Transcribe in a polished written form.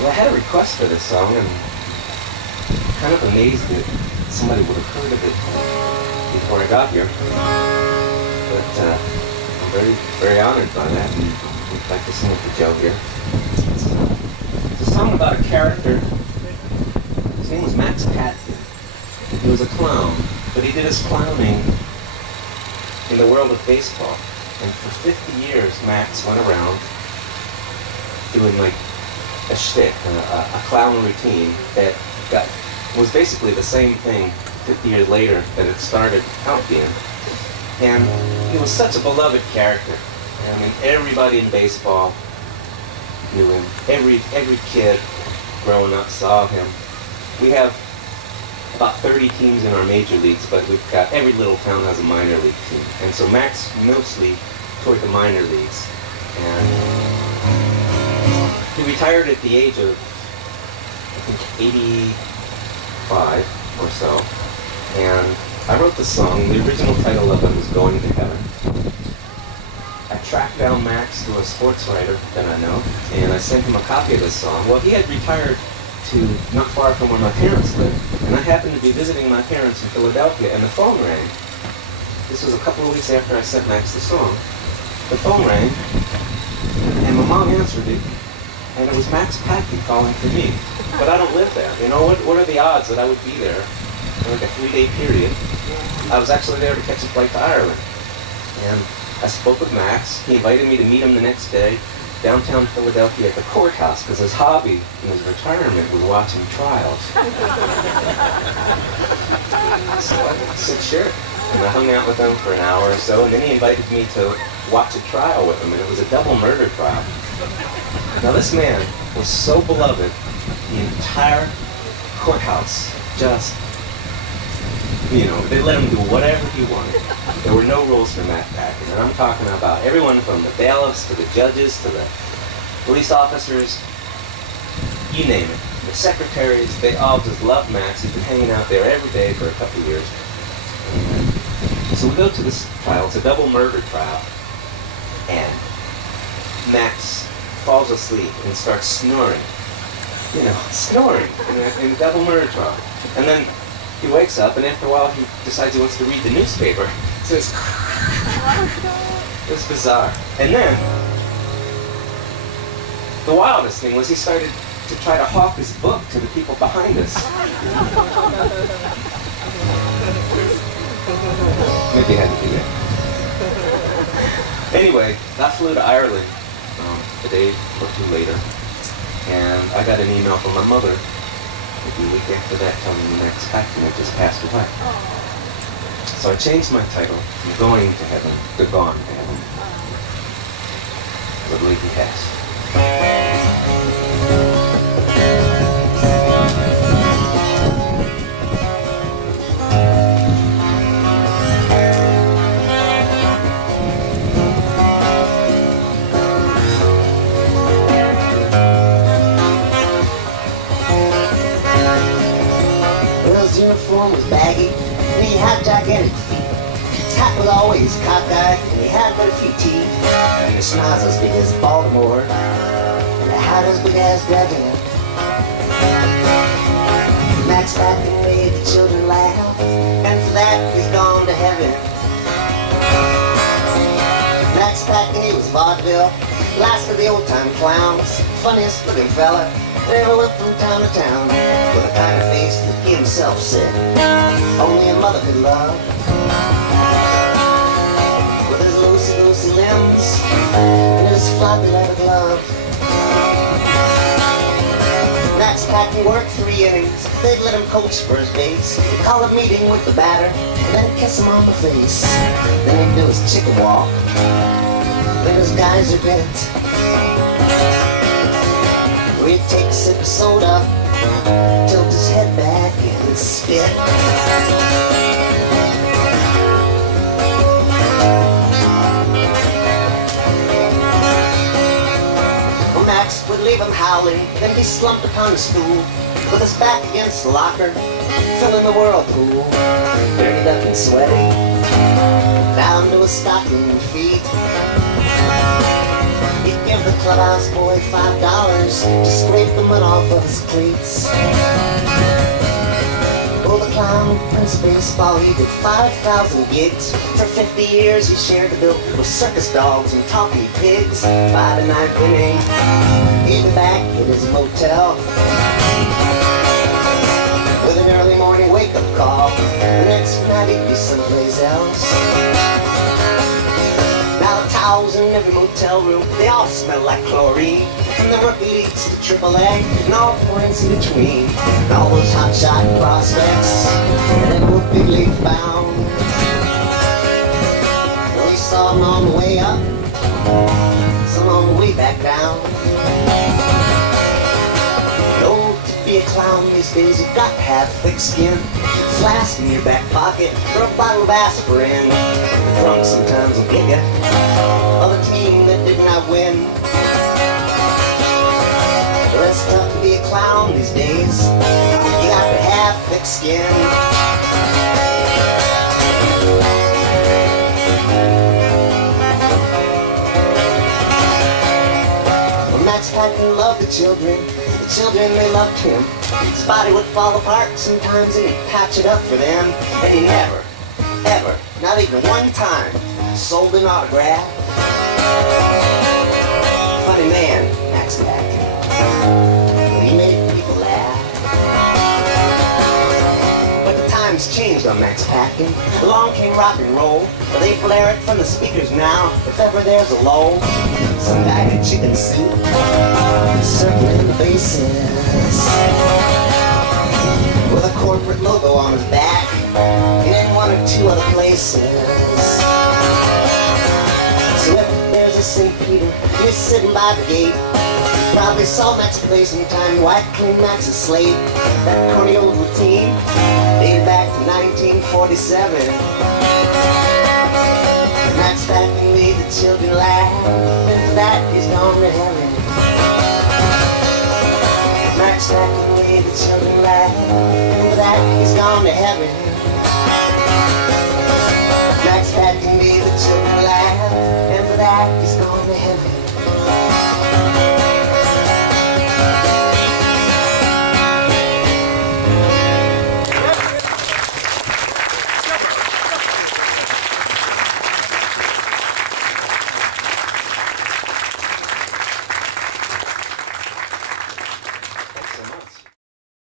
Well, I had a request for this song, and I'm kind of amazed that somebody would have heard of it before I got here. But I'm very, very honored by that, and I'd like to sing it for Joe here. It's a song about a character. His name was Max Patton. He was a clown, but he did his clowning in the world of baseball. And for 50 years, Max went around doing like a shtick, a clown routine that was basically the same thing 50 years later that it started out being. And he was such a beloved character. I mean, everybody in baseball knew him. Every kid growing up saw him. We have about 30 teams in our major leagues, but we've got every little town has a minor league team. And so Max mostly toured the minor leagues. And he retired at the age of, I think, 85 or so. And I wrote the song. The original title of it was Going to Heaven. I tracked down Max through a sports writer that I know, and I sent him a copy of this song. Well, he had retired to not far from where my parents lived, and I happened to be visiting my parents in Philadelphia, and the phone rang. This was a couple of weeks after I sent Max the song. The phone rang, and my mom answered it, and it was Max Patton calling for me. But I don't live there. You know, what are the odds that I would be there in like a 3-day period? I was actually there to catch a flight to Ireland. And I spoke with Max. He invited me to meet him the next day downtown Philadelphia at the courthouse, because his hobby in his retirement was watching trials. So I said, sure. And I hung out with him for an hour or so, and then he invited me to watch a trial with him, and it was a double murder trial. Now this man was so beloved, the entire courthouse just, you know, they let him do whatever he wanted. There were no rules for Max Patton, and I'm talking about everyone from the bailiffs to the judges to the police officers, you name it. The secretaries, they all just loved Max. He's been hanging out there every day for a couple of years. So we go to this trial. It's a double murder trial, and Max falls asleep and starts snoring. You know, snoring in a double murder trial. And then he wakes up, and after a while he decides he wants to read the newspaper. So it's bizarre. And then the wildest thing was he started to try to hawk his book to the people behind us. Maybe I had to do that. Anyway, I flew to Ireland a day or two later, and I got an email from my mother maybe a week after that telling me Max Patton had just passed away. So I changed my title from Going to Heaven to Gone to Heaven. I believe he has. Uniform was baggy, and he had gigantic feet. His hat was always cockeyed, and he had very few teeth. And his snoz as big as Baltimore, and a hat as big as Dragon. Max Patton made the children laugh, and for that he's gone to heaven. Max Patton, he was vaudeville, last of the old-time clowns, funniest looking fella that ever went from town to town, with a kind of face that he himself said only a mother could love. With his loosey limbs and his floppy leather glove. Max Patton worked 3 innings. They'd let him coach first base, call a meeting with the batter, and then kiss him on the face. Then he'd do his chicken walk, then his guys are bent. He'd take a sip of soda, tilt his head back and spit. Well, Max would leave him howling, then be slumped upon the stool, with his back against the locker, filling the whirlpool, dirtied up and sweaty, down to his stocking feet. He'd give the clubhouse boy $5 to scrape the mud off off of his cleats. Oh, the clown Prince of Baseball, he did 5,000 gigs. For 50 years he shared the bill with circus dogs and talking pigs. By the ninth inning, he'd be back at his motel with an early morning wake-up call. The next night he'd be someplace else. Now the towels in every motel room, they all smell like chlorine. From the rookie leagues to AAA, and all points in between. And all those hotshot prospects, and they were big league bound. Well, he saw them on the way up, some on the way back down. To be a clown these days, you've got to have thick skin, a flask in your back pocket, or a bottle of aspirin. The drunk sometimes will get you, of a team that did not win. Well, it's tough to be a clown these days. You got to have thick skin. Well, Max Patton loved the children. The children, they loved him. His body would fall apart sometimes and he'd patch it up for them. And he never, ever, not even one time, sold an autograph. Funny man, Max Patton. He made people laugh. But the times changed on Max Patkin. Along came rock and roll. But they blare it from the speakers now. If ever there's a lull, some guy in a chicken suit circling the bases with a corporate logo on his back and in one or two other places. So if there's a St. Peter, he's sitting by the gate. Probably saw Max play sometime. He wiped clean Max's slate. That corny old routine dated back to 1947. Max Patton made the children laugh, and for that he's gone to heaven. Max Patton made the children laugh, and for that he's gone to heaven.